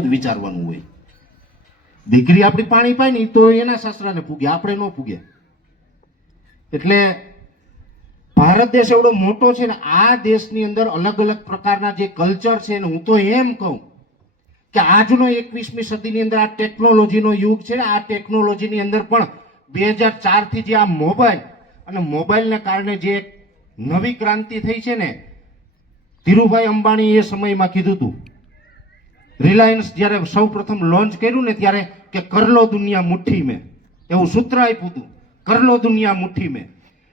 જ વિચારવાનું હોય. દીકરી આપણી પાણી પાય ને તો એના સસરાને પૂગે, આપણે ન પૂગે. એટલે ભારત દેશ એવડો મોટો છે ને, આ દેશની અંદર અલગ અલગ પ્રકારના જે કલ્ચર છે ને, હું તો એમ કહું કે આજનો એકવીસમી સદીની અંદર આ ટેકનોલોજીનો યુગ છે ને, આ ટેકનોલોજીની અંદર પણ બે હજાર ચારથી જે આ મોબાઈલ અને મોબાઈલને કારણે જે નવી ક્રાંતિ થઈ છે ને, ધીરુભાઈ અંબાણી એ સમયમાં કીધું હતું રિલાયન્સ જ્યારે સૌ પ્રથમ લોન્ચ કર્યું ને ત્યારે કે કરલો દુનિયા મુઠ્ઠી મેં, એવું સૂત્ર આપ્યું હતું, કરલો દુનિયા મુઠ્ઠી મેં.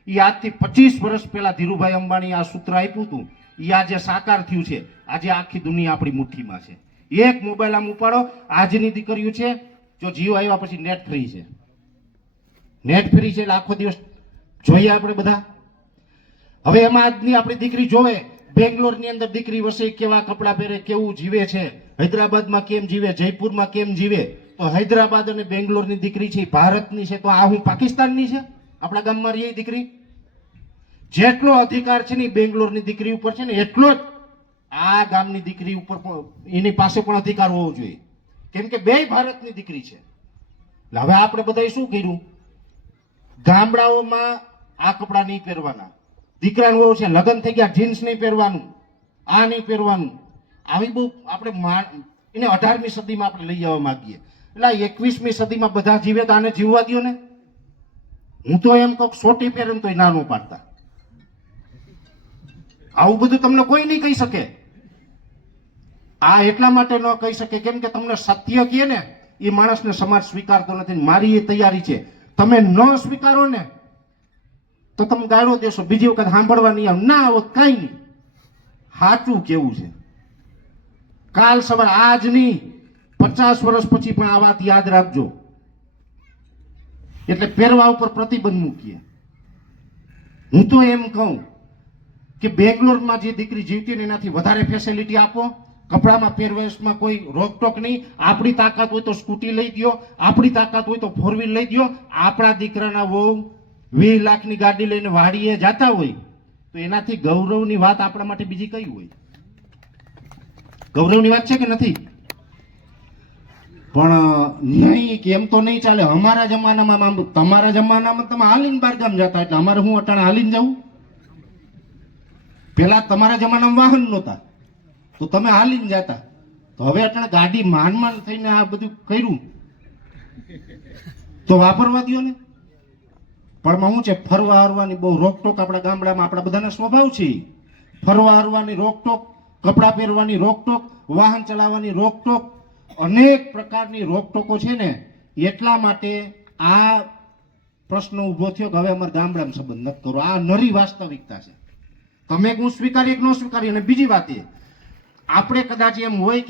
એ આજથી પચીસ વર્ષ પહેલા ધીરુભાઈ અંબાણી આ સૂત્ર આપ્યું હતું એ આજે સાકાર થયું છે, આજે આખી દુનિયા આપણી મુઠ્ઠીમાં છે. એક મોબાઈલ આમ ઉપાડો, આજની દીકરીઓ છે, જો જીઓ આવ્યા પછી નેટ ફ્રી છે. નેટ ફ્રી છે એટલે આખો દિવસ જોઈએ આપણે બધા. હવે એમાં આજની આપણી દીકરી જોવે બેંગ્લોરની અંદર દીકરી વસે કેવા કપડાં પહેરે, કેવું જીવે છે, હૈદરાબાદમાં કેમ જીવે, જયપુરમાં કેમ જીવે? તો હૈદરાબાદ અને બેંગ્લોરની દીકરી છે ભારતની છે, તો આ હું પાકિસ્તાનની છે? આપણા ગામમાં રહી દીકરી? જેટલો અધિકાર છે ને બેંગ્લોરની દીકરી ઉપર છે ને, એટલો જ આ ગામની દીકરી ઉપર પણ, એની પાસે પણ અધિકાર હોવો જોઈએ. કેમ કે બે ભારતની દીકરી છે. હવે આપણે બધાએ શું કર્યું? ગામડાઓમાં આ કપડાં નહીં પહેરવાના. દીકરાનું એવું છે, લગ્ન થઈ ગયા, જીન્સ નહીં પહેરવાનું, આ નહીં પહેરવાનું. આવી બહુ આપણે એને અઢારમી સદીમાં આપણે લઈ જવા માંગીએ. એટલે એકવીસમી સદીમાં બધા જીવે તો આને જીવવા દો ને. હું તો એમ કહું સોટી પહેરે તો નાનું પાડતા. આવું બધું તમને કોઈ નહીં કહી શકે. આ એટલા માટે ન કહી શકે, કેમ કે તમને સત્ય કહે ને, એ માણસને સમાજ સ્વીકારતો નથી મારી એ તૈયારી છે. તમે ન સ્વીકારો ને તો તમે ગાળો દેશો, બીજી વખત સાંભળવા નહીં આવ ના આવો કઈ નહીં. સાચું કેવું છે? કાલ સવાર આજ નહીં, પચાસ વર્ષ પછી પણ આ વાત યાદ રાખજો. એટલે પહેરવા ઉપર પ્રતિબંધ મૂકીએ. હું તો એમ કહું કે બેંગ્લોરમાં જે દીકરી જીવતી ને એનાથી વધારે ફેસિલિટી આપો. કપડામાં પહેરવેશમાં કોઈ રોકટોક નહીં. આપણી તાકાત હોય તો સ્કૂટી લઈ દો આપણી તાકાત હોય તો ફોર વ્હીલ લઈ દો આપણા દીકરાના વહુ વીસ લાખની ગાડી લઈને વાડીએ જતા હોય, તો એનાથી ગૌરવની વાત આપણા માટે બીજી કઈ હોય? ગૌરવની વાત છે કે નથી? પણ નહીં કે એમ તો નહીં ચાલે. અમારા જમાનામાં તમારા જમાનામાં તમે હાલીને બાર ગામ જતા એટલે અમારે હું અટાણે હાલીને જવું પેલા તમારા જમાનામાં વાહન નહોતા. તો તમે હાલીને જતા. તો હવે અટાણે ગાડી માન માન થઈને આ બધું કર્યું. તો વાપરવા દો ને. પણ શું છે, ફરવા હરવાની બહુ રોકટોક આપણા ગામડામાં આપણા બધાના સ્વભાવ છે. ફરવા હરવાની રોકટોક, કપડાં પહેરવાની રોકટોક, વાહન ચલાવવાની રોકટોક, અનેક પ્રકારની રોકટોકો છે ને, એટલા માટે આ પ્રશ્ન ઊભો થયો કે હવે અમારે ગામડામાં સંબંધ નથી કરો આ નરી વાસ્તવિકતા છે. તમે હું સ્વીકારી કે ન સ્વીકારી, અને બીજી વાત એ, આપણે કદાચ એમ હોય કે